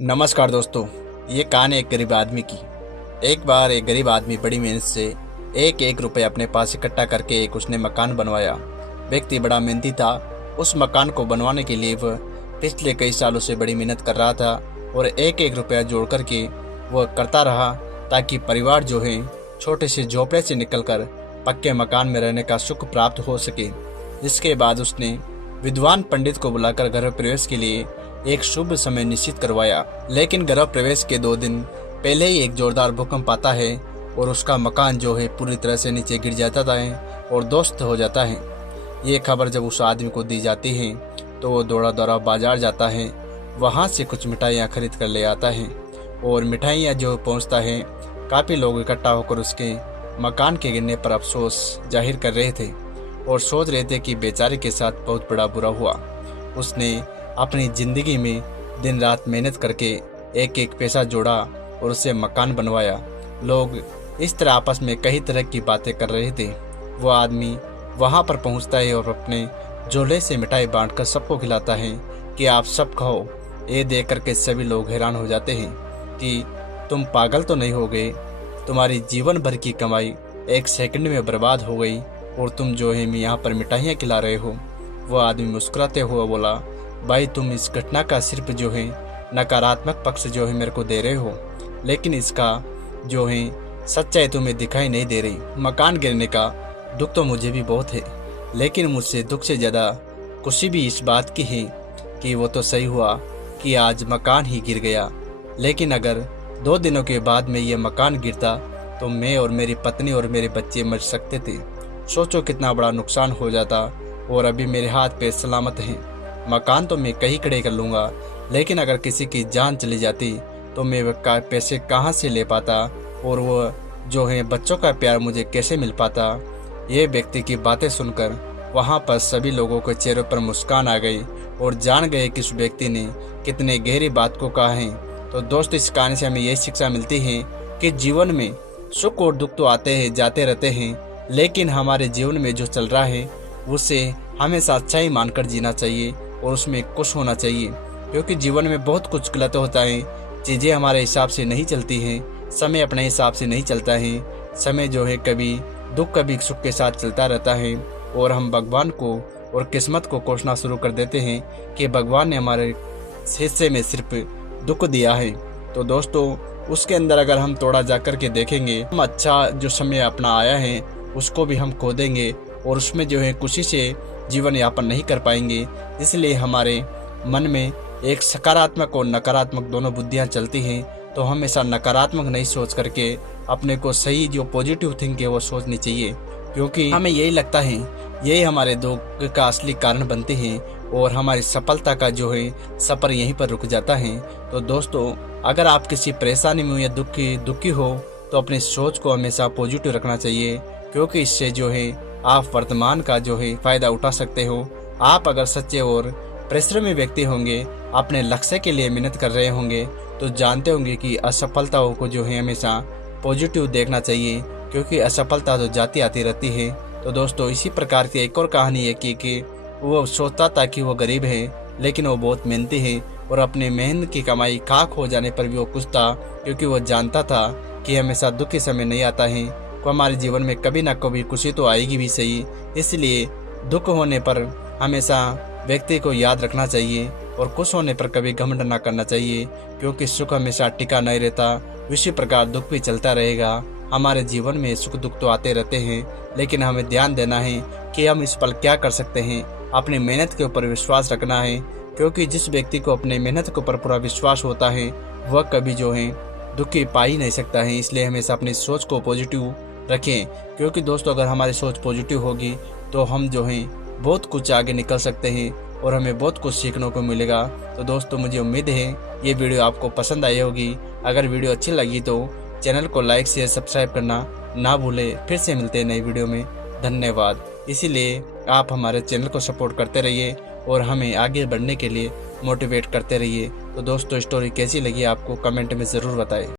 नमस्कार दोस्तों, ये कहानी एक गरीब आदमी की। एक बार एक गरीब आदमी बड़ी मेहनत से एक एक रुपये अपने पास इकट्ठा करके एक उसने मकान बनवाया। व्यक्ति बड़ा मेहनती था। उस मकान को बनवाने के लिए वह पिछले कई सालों से बड़ी मेहनत कर रहा था और एक एक रुपया जोड़ करके वह करता रहा ताकि परिवार जो है छोटे से झोपड़े से निकलकर पक्के मकान में रहने का सुख प्राप्त हो सके। जिसके बाद उसने विद्वान पंडित को बुलाकर गृह प्रवेश के लिए एक शुभ समय निश्चित करवाया। लेकिन गृह प्रवेश के 2 दिन पहले ही एक जोरदार भूकंप आता है और उसका मकान जो है पूरी तरह से नीचे गिर जाता है और ध्वस्त हो जाता है। ये खबर जब उस आदमी को दी जाती है तो वो दौड़ा दौड़ा बाजार जाता है, वहाँ से कुछ मिठाइयाँ खरीद कर ले आता है और मिठाइयाँ जो पहुँचता है काफ़ी लोग इकट्ठा होकर उसके मकान के गिरने पर अफसोस जाहिर कर रहे थे और सोच रहे थे कि बेचारे के साथ बहुत बड़ा बुरा हुआ। उसने अपनी ज़िंदगी में दिन रात मेहनत करके एक एक पैसा जोड़ा और उससे मकान बनवाया। लोग इस तरह आपस में कई तरह की बातें कर रहे थे। वो आदमी वहाँ पर पहुँचता है और अपने झोले से मिठाई बांटकर सबको खिलाता है कि आप सब खाओ। ये देख करके सभी लोग हैरान हो जाते हैं कि तुम पागल तो नहीं हो गए, तुम्हारी जीवन भर की कमाई एक सेकंड में बर्बाद हो गई और तुम जो है यहाँ पर मिठाइयाँ खिला रहे हो। वो आदमी मुस्कुराते हुए बोला, भाई तुम इस घटना का सिर्फ जो है नकारात्मक पक्ष जो है मेरे को दे रहे हो, लेकिन इसका जो है सच्चाई तुम्हें दिखाई नहीं दे रही। मकान गिरने का दुख तो मुझे भी बहुत है, लेकिन मुझसे दुख से ज़्यादा खुशी भी इस बात की है कि वो तो सही हुआ कि आज मकान ही गिर गया। लेकिन अगर 2 दिनों के बाद में ये मकान गिरता तो मैं और मेरी पत्नी और मेरे बच्चे मर सकते थे। सोचो कितना बड़ा नुकसान हो जाता। और अभी मेरे हाथ पैर सलामत हैं। मकान तो मैं कहीं खड़े कर लूँगा, लेकिन अगर किसी की जान चली जाती तो मैं वह पैसे कहाँ से ले पाता और वो जो है बच्चों का प्यार मुझे कैसे मिल पाता। ये व्यक्ति की बातें सुनकर वहाँ पर सभी लोगों के चेहरों पर मुस्कान आ गई और जान गए कि उस व्यक्ति ने कितने गहरी बात को कहा है। तो दोस्त, इस कहानी से हमें यही शिक्षा मिलती है कि जीवन में सुख और दुख तो आते हैं जाते रहते हैं, लेकिन हमारे जीवन में जो चल रहा है उसे हमेशा अच्छाई मानकर जीना चाहिए और उसमें खुश होना चाहिए। क्योंकि जीवन में बहुत कुछ गलत होता है, चीज़ें हमारे हिसाब से नहीं चलती हैं, समय अपने हिसाब से नहीं चलता है। समय जो है कभी दुख कभी सुख के साथ चलता रहता है और हम भगवान को और किस्मत को कोसना शुरू कर देते हैं कि भगवान ने हमारे हिस्से में सिर्फ दुख दिया है। तो दोस्तों, उसके अंदर अगर हम थोड़ा जा कर के देखेंगे, हम अच्छा जो समय अपना आया है उसको भी हम खो देंगे और उसमें जो है खुशी से जीवन यापन नहीं कर पाएंगे। इसलिए हमारे मन में एक सकारात्मक और नकारात्मक दोनों बुद्धियां चलती हैं। तो हमेशा नकारात्मक नहीं सोच करके अपने को सही जो पॉजिटिव थिंक है वो सोचनी चाहिए, क्योंकि हमें यही लगता है यही हमारे दुख का असली कारण बनते हैं और हमारी सफलता का जो है सफ़र यहीं पर रुक जाता है। तो दोस्तों, अगर आप किसी परेशानी में या दुखी हो तो अपनी सोच को हमेशा पॉजिटिव रखना चाहिए, क्योंकि इससे जो है आप वर्तमान का जो है फ़ायदा उठा सकते हो। आप अगर सच्चे और परिश्रमी व्यक्ति होंगे, अपने लक्ष्य के लिए मेहनत कर रहे होंगे, तो जानते होंगे कि असफलताओं को जो है हमेशा पॉजिटिव देखना चाहिए, क्योंकि असफलता तो जाती आती रहती है। तो दोस्तों, इसी प्रकार की एक और कहानी है कि वो सोचता था कि वो गरीब है, लेकिन वो बहुत मेहनती है और अपने मेहनत की कमाई खाक हो जाने पर भी वो खुश था, क्योंकि वो जानता था कि हमेशा दुख के समय नहीं आता है। तो हमारे जीवन में कभी ना कभी खुशी तो आएगी भी सही। इसलिए दुख होने पर हमेशा व्यक्ति को याद रखना चाहिए और खुश होने पर कभी घमंड ना करना चाहिए, क्योंकि सुख हमेशा टिका नहीं रहता। इसी प्रकार दुख भी चलता रहेगा। हमारे जीवन में सुख दुख तो आते रहते हैं, लेकिन हमें ध्यान देना है कि हम इस पल क्या कर सकते हैं। अपनी मेहनत के ऊपर विश्वास रखना है, क्योंकि जिस व्यक्ति को अपने मेहनत के ऊपर पूरा विश्वास होता है वह कभी जो है दुखी पा ही नहीं सकता है। इसलिए हमेशा अपनी सोच को पॉजिटिव रखें, क्योंकि दोस्तों, अगर हमारी सोच पॉजिटिव होगी तो हम जो हैं बहुत कुछ आगे निकल सकते हैं और हमें बहुत कुछ सीखने को मिलेगा। तो दोस्तों, मुझे उम्मीद है ये वीडियो आपको पसंद आई होगी। अगर वीडियो अच्छी लगी तो चैनल को लाइक शेयर सब्सक्राइब करना ना भूलें। फिर से मिलते हैं नई वीडियो में। धन्यवाद। इसीलिए आप हमारे चैनल को सपोर्ट करते रहिए और हमें आगे बढ़ने के लिए मोटिवेट करते रहिए। तो दोस्तों, स्टोरी कैसी लगी आपको कमेंट में ज़रूर बताएं।